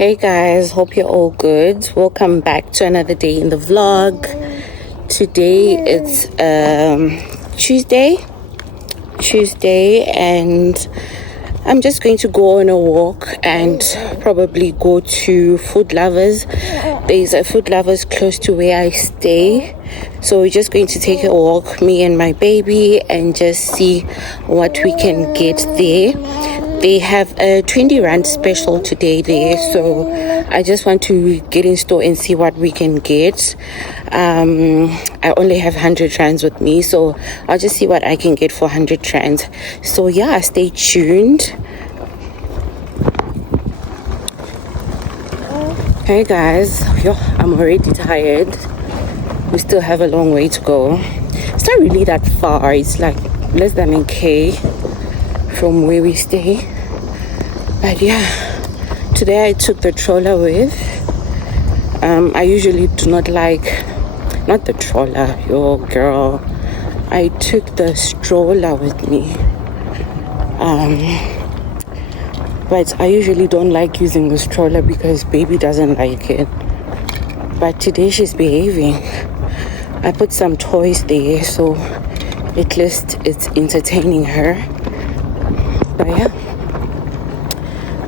Hey guys, hope you're all good. Welcome back to another day in the vlog. Today it's Tuesday, and I'm just going to go on a walk and probably go to Food Lovers. There's a Food Lovers close to where I stay, so we're just going to take a walk, me and my baby, and just see what we can get there. They have a 20 rand special today there, so I just want to get in store and see what we can get. I only have 100 rands with me, so I'll just see what I can get for 100 rands. So yeah, stay tuned. Hey guys, I'm already tired. We still have a long way to go. It's not really that far. It's like less than a K from where we stay. But yeah, today I took the stroller with. I usually do not not the stroller, your girl. I took the stroller with me. But I usually don't like using the stroller because baby doesn't like it. But today she's behaving. I put some toys there, so at least it's entertaining her. But yeah.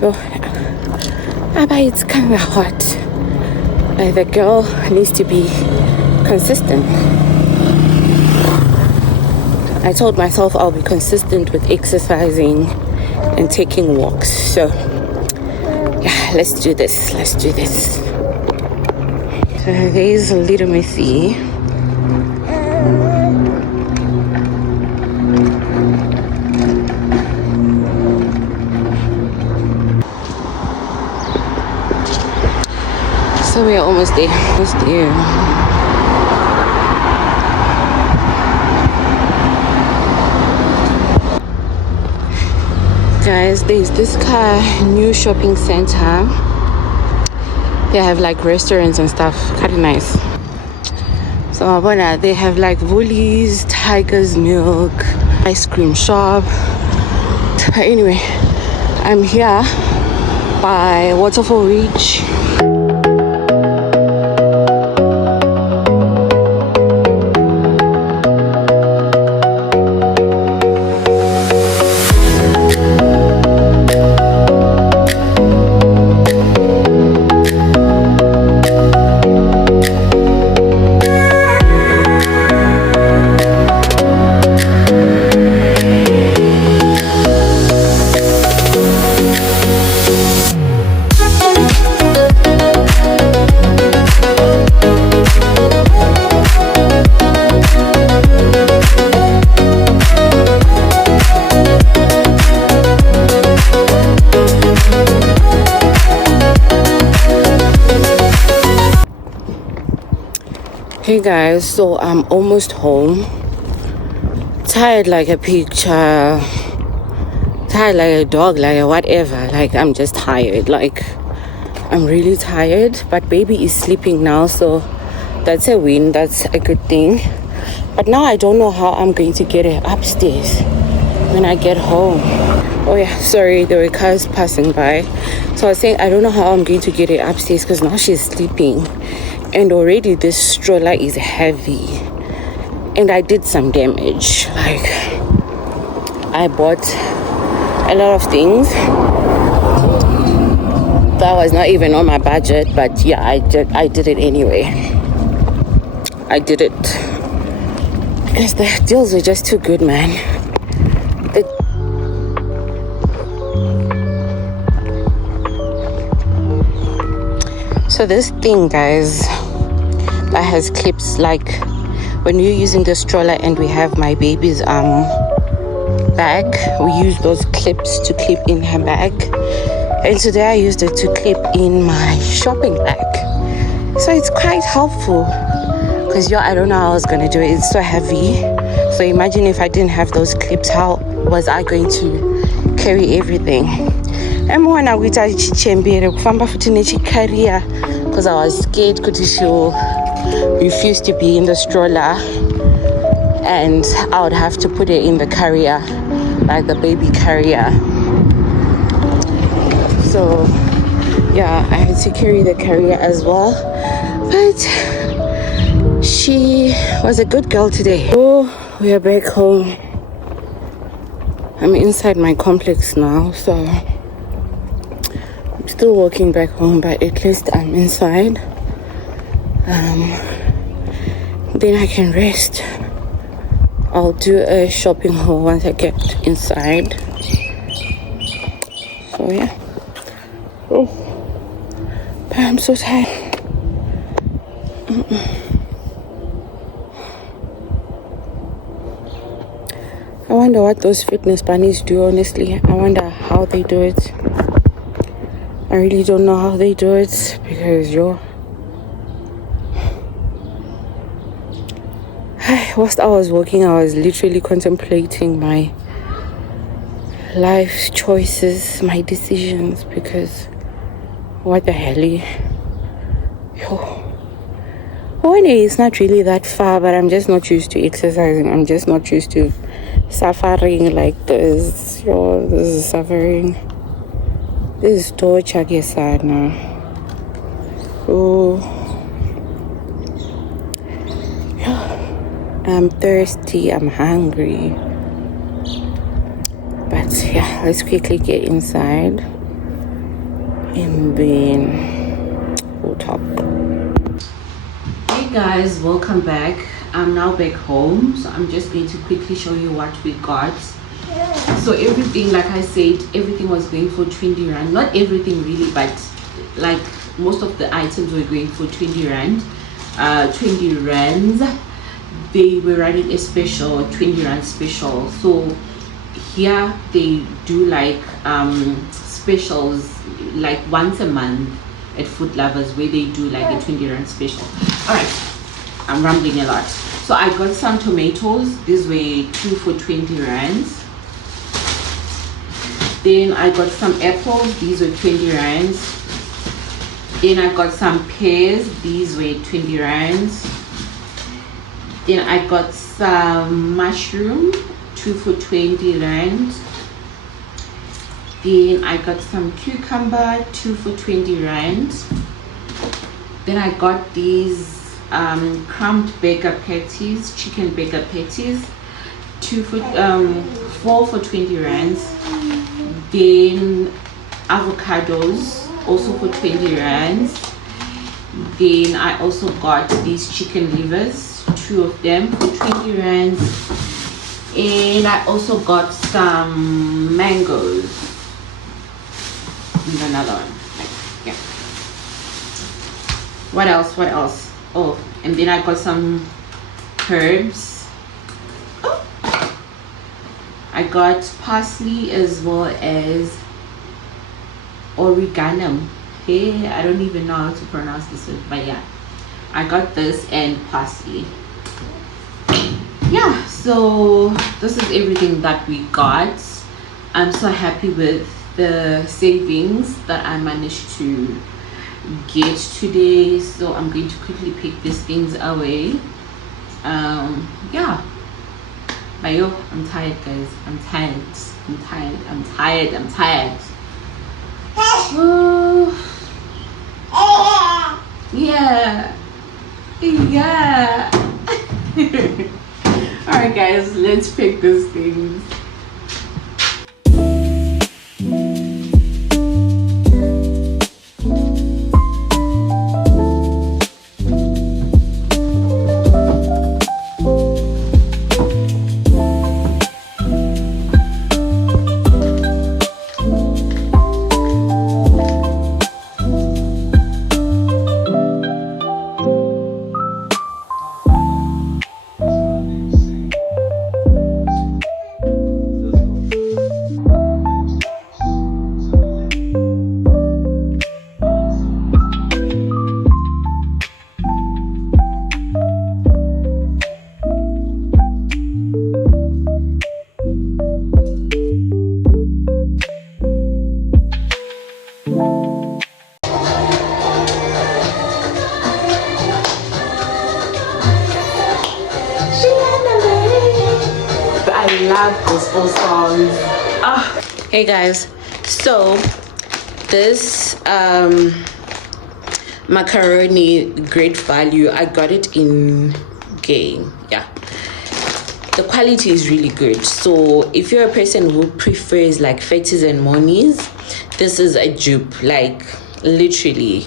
But it's kind of hot. The girl needs to be consistent. I told myself I'll be consistent with exercising and taking walks. So yeah, let's do this. So there's Little Missy. So we're almost there. Guys, there's this new shopping center. They have like restaurants and stuff. Kind of nice. So they have like Woolies, Tiger's Milk, ice cream shop. But anyway, I'm here by Waterfall Reach. Hey guys, so I'm almost home. Tired like a picture. Tired like a dog, like a whatever. Like I'm just tired. Like I'm really tired. But baby is sleeping now, so that's a win. That's a good thing. But now I don't know how I'm going to get her upstairs when I get home. Oh yeah, sorry, there were cars passing by. So I was saying I don't know how I'm going to get her upstairs because now she's sleeping. And already this stroller is heavy. And I did some damage. Like, I bought a lot of things that was not even on my budget. But yeah, I did it anyway. I did it because the deals were just too good, man. So this thing, guys, that has clips, like when you're using the stroller and we have my baby's bag, we use those clips to clip in her bag, and today I used it to clip in my shopping bag. So it's quite helpful because I don't know how I was gonna do it. It's so heavy. So imagine if I didn't have those clips, how was I going to carry everything? Because I was scared because she'll refuse to be in the stroller and I would have to put it in the carrier, like the baby carrier. So yeah, I had to carry the carrier as well, but she was a good girl today. Oh, we are back home. I'm inside my complex now, so I'm still walking back home, but at least I'm inside. Then I can rest. I'll do a shopping haul once I get inside. So yeah. Oh, but I'm so tired. I wonder what those fitness bunnies do, honestly. I wonder how they do it. I really don't know how they do it, because whilst I was walking, I was literally contemplating my life choices, my decisions, because what the hell? One day it's not really that far, but I'm just not used to exercising. I'm just not used to suffering like this. This is suffering. This is torture, guess I know. Oh, I'm thirsty. I'm hungry. But yeah, let's quickly get inside, and then we'll talk. Hey guys, welcome back. I'm now back home, so I'm just going to quickly show you what we got. So everything, like I said, everything was going for 20 rand. Not everything really, but like most of the items were going for 20 rand. 20 rands. They were running a special, 20 rand special. So here they do like specials like once a month at Food Lovers, where they do like a 20 rand special. All right, I'm rambling a lot. So I got some tomatoes. These were 2 for 20 rands. Then I got some apples. These were 20 rands. Then I got some pears. These were 20 rands. Then I got some mushroom, 2 for 20 rands. Then I got some cucumber, 2 for 20 rands. Then I got these crumbed burger patties, chicken burger patties, 4 for 20 rands. Then avocados, also for 20 rands. Then I also got these chicken livers, 2 of them for 20 rands. And I also got some mangoes. And another one. Yeah. What else? Oh, and then I got some herbs. Oh. I got parsley as well as oregano. Hey, I don't even know how to pronounce this word, but yeah, I got this and parsley. Yeah, so this is everything that we got. I'm so happy with the savings that I managed to get today. So I'm going to quickly pick these things away. Yeah, but yo, I'm tired, guys. I'm tired. Oh, yeah. All right, guys, let's pick these things. I love gospel songs. Hey guys, so this macaroni, great value. I got it in Gay. Yeah, the quality is really good. So if you're a person who prefers like Fetis and Monies, this is a dupe. Like literally,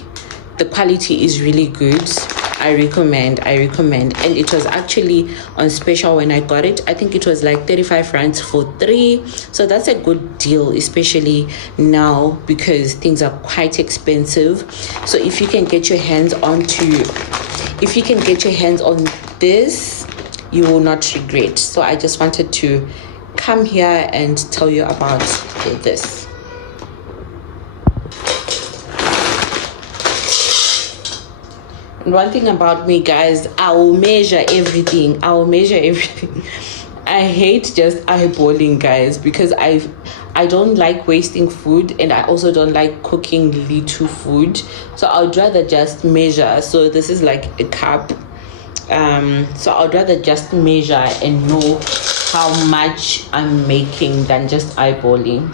the quality is really good. I recommend. And it was actually on special when I got it. I think it was like 35 francs for 3. So that's a good deal, especially now because things are quite expensive. So if you can get your hands on this, you will not regret. So I just wanted to come here and tell you about this. One thing about me, guys, I will measure everything. I hate just eyeballing, guys, because I don't like wasting food, and I also don't like cooking little food. So I'd rather just measure. So this is like a cup. So I'd rather just measure and know how much I'm making than just eyeballing.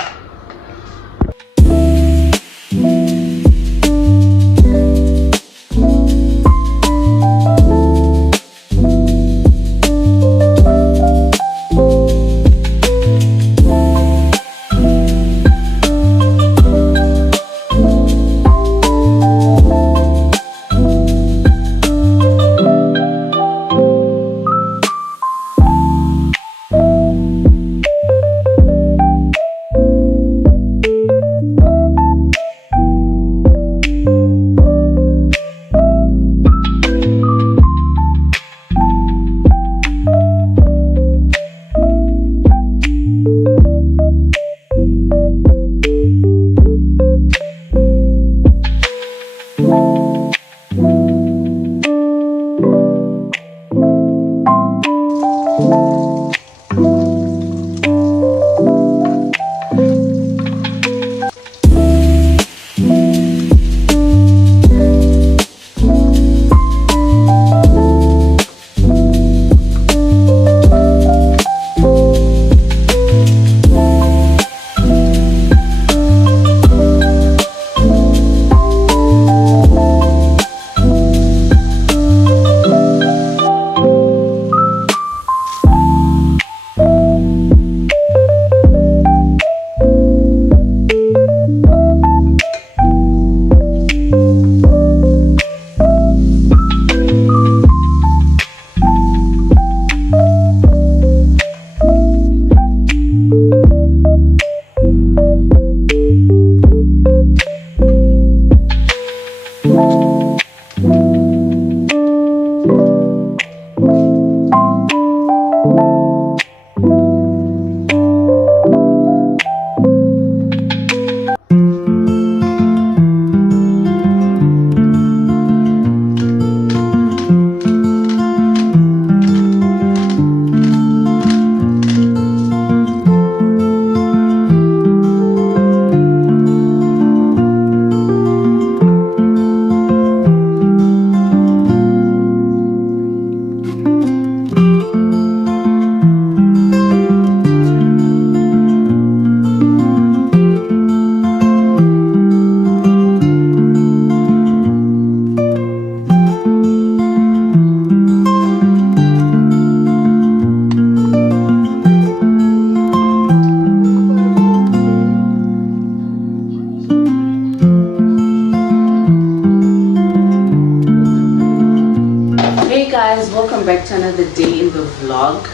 Welcome back to another day in the vlog.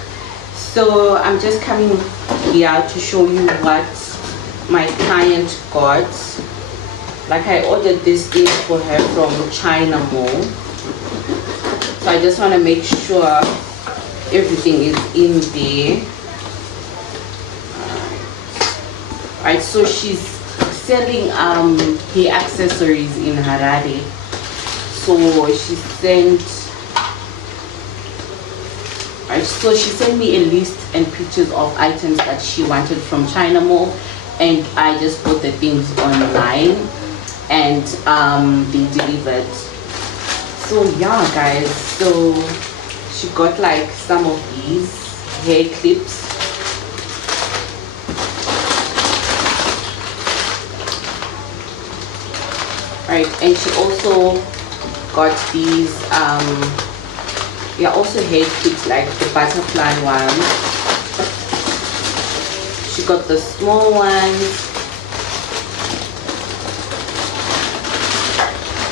So I'm just coming here to show you what my client got. Like I ordered this dish for her from China Mall, so I just want to make sure everything is in there. Alright, so she's selling hair accessories in Harare. So she sent me a list and pictures of items that she wanted from China Mall, and I just bought the things online and they delivered. So yeah, guys, so she got like some of these hair clips. Right, and she also got these also hair clips, like the butterfly ones. She got the small ones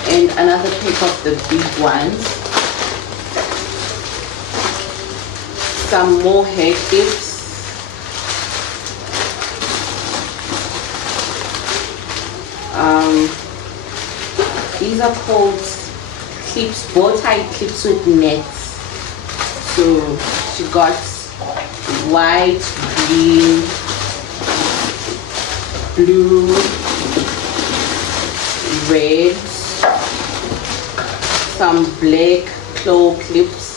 and another pack of the big ones. Some more hair clips. These are called clips, bow tie clips with nets. So she got white, green, blue, red, some black claw clips.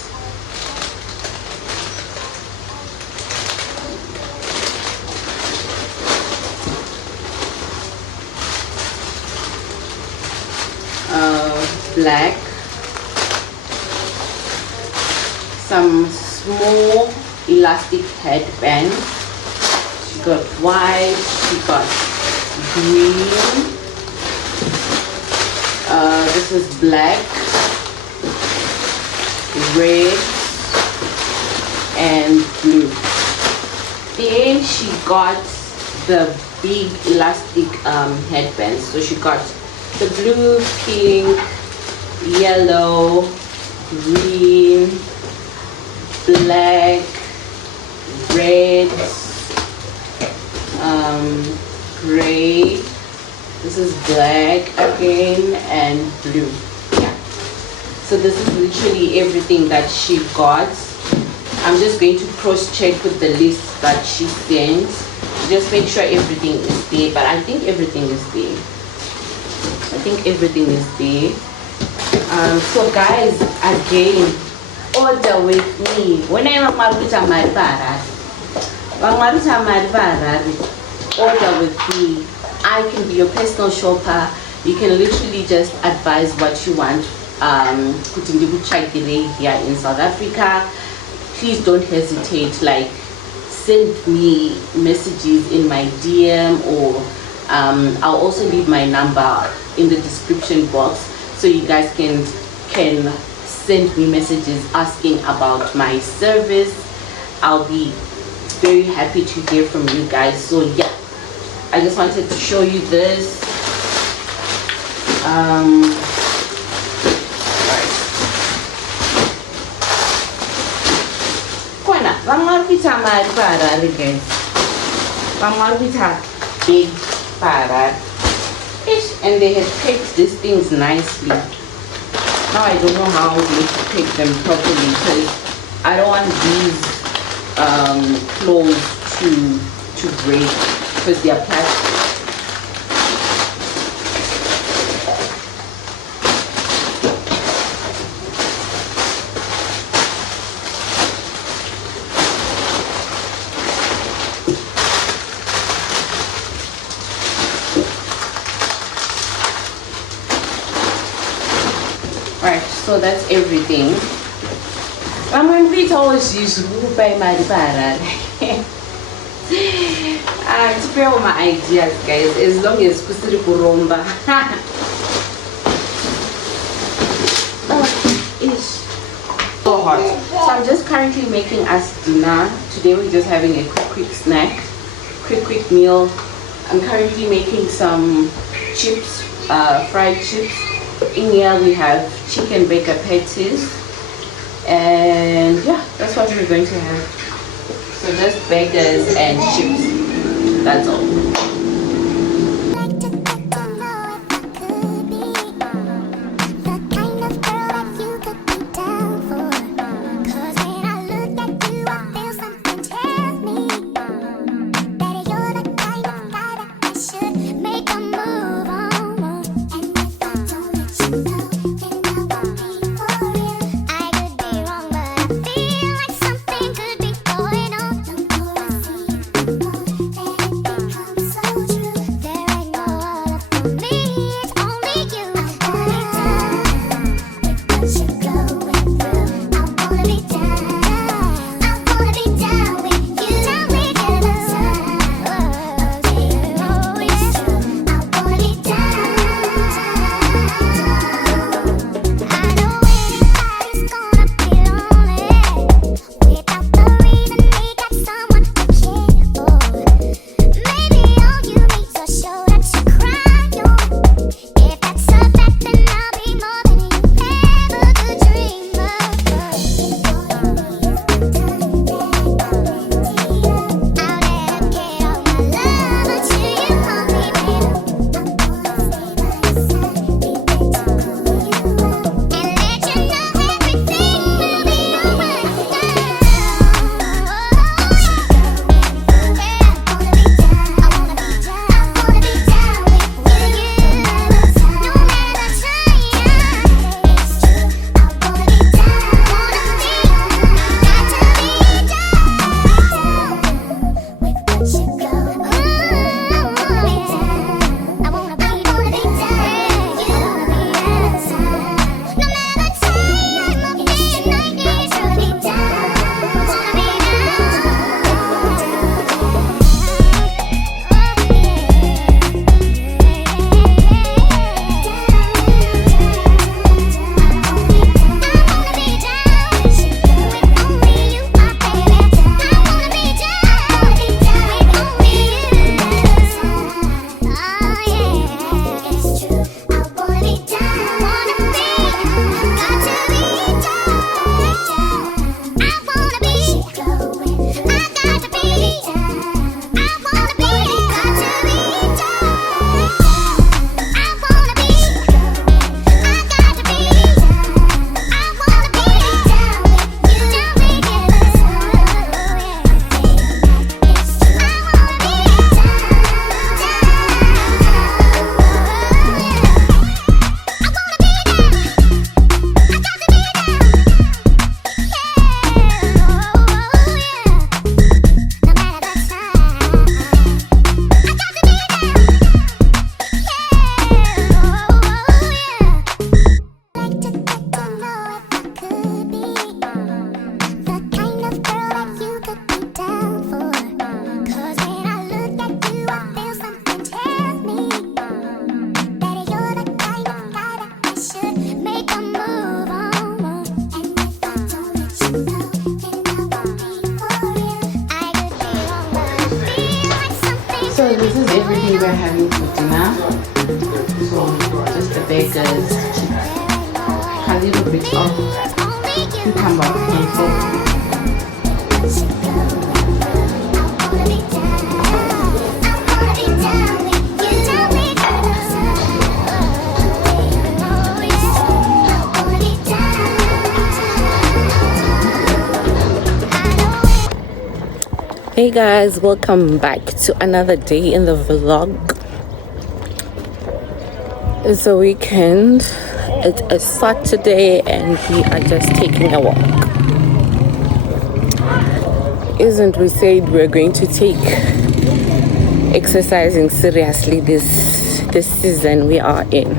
Black, some small elastic headbands. She got white, she got green, this is black, red, and blue. Then she got the big elastic headbands. So she got the blue, pink, yellow, green, black, red, gray, this is black again, and blue. Yeah, so this is literally everything that she got. I'm just going to cross check with the list that she sent, just make sure everything is there, but I think everything is there. So guys, again, order with me. When I'm Maruta Madbara, order with me. I can be your personal shopper. You can literally just advise what you want. Here in South Africa, please don't hesitate. Like, send me messages in my DM, or I'll also leave my number in the description box, so you guys can send me messages asking about my service. I'll be very happy to hear from you guys. So yeah, I just wanted to show you this. Big para, and they had packed these things nicely. Now I don't know how I'm going to pack them properly, because I don't want these clothes to break, because they are plastic. Right, so that's everything. I'm going to always use by my para. To spare all my ideas, guys, as long as kusiri kuromba. It's so hot. So I'm just currently making us dinner. Today we're just having a quick snack, quick meal. I'm currently making some chips, fried chips. In here we have chicken baker patties, and yeah, that's what we're going to have. So just burgers and chips, that's all. Something could be going on. So this is everything we're having for dinner. So just the burgers, a little bit of cucumber and salt. Hey guys, welcome back to another day in the vlog. It's a weekend, it's a Saturday, and we are just taking a walk. Isn't we said we're going to take exercising seriously this season we are in.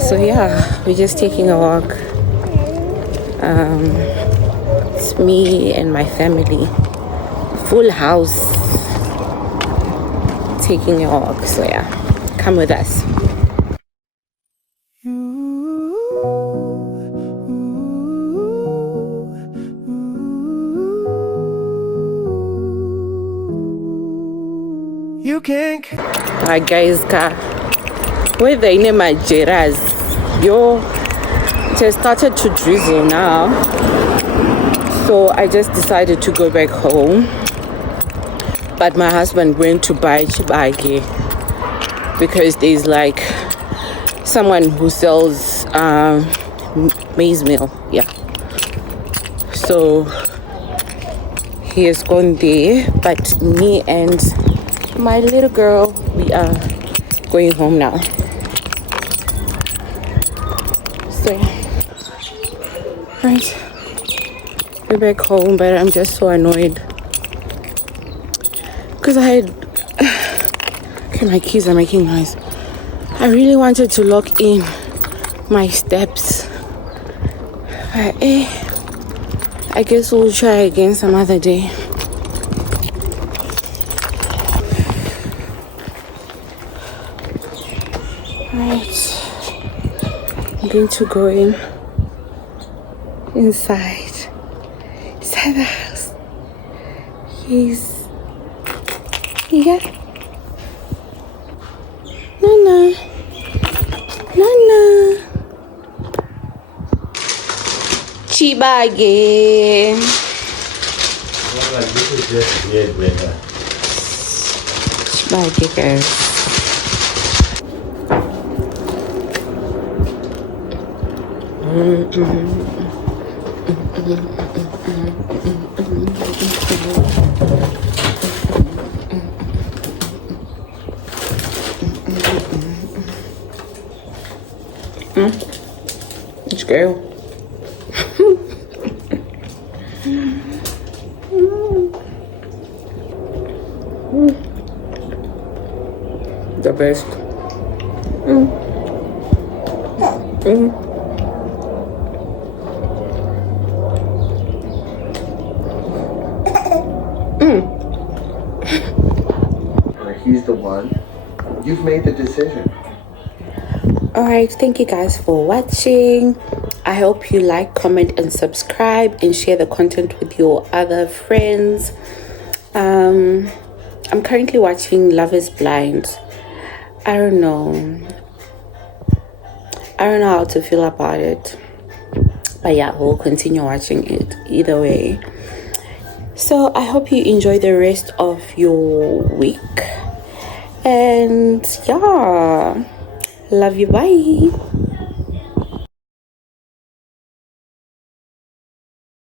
So yeah, we're just taking a walk. It's me and my family. Full house, taking a walk. So yeah, come with us. You can't. Alright guys, where they name my Jeras, yo, just started to drizzle now. So I just decided to go back home. But my husband went to buy chibage because there's like someone who sells maize meal. Yeah. So he has gone there. But me and my little girl, we are going home now. So yeah. Right. We're back home, but I'm just so annoyed. Because I had... Okay, my keys are making noise. I really wanted to lock in my steps. But I guess we'll try again some other day. Alright. I'm going to go inside the house. Yes. Yeah. Nana. Chibage. Chibage, guys. Let's go. The best. He's the one. You've made the decision. Alright, thank you guys for watching. I hope you like, comment, and subscribe, and share the content with your other friends. I'm currently watching Love is Blind. I don't know how to feel about it, but yeah, we'll continue watching it either way. So I hope you enjoy the rest of your week, and yeah, love you, bye.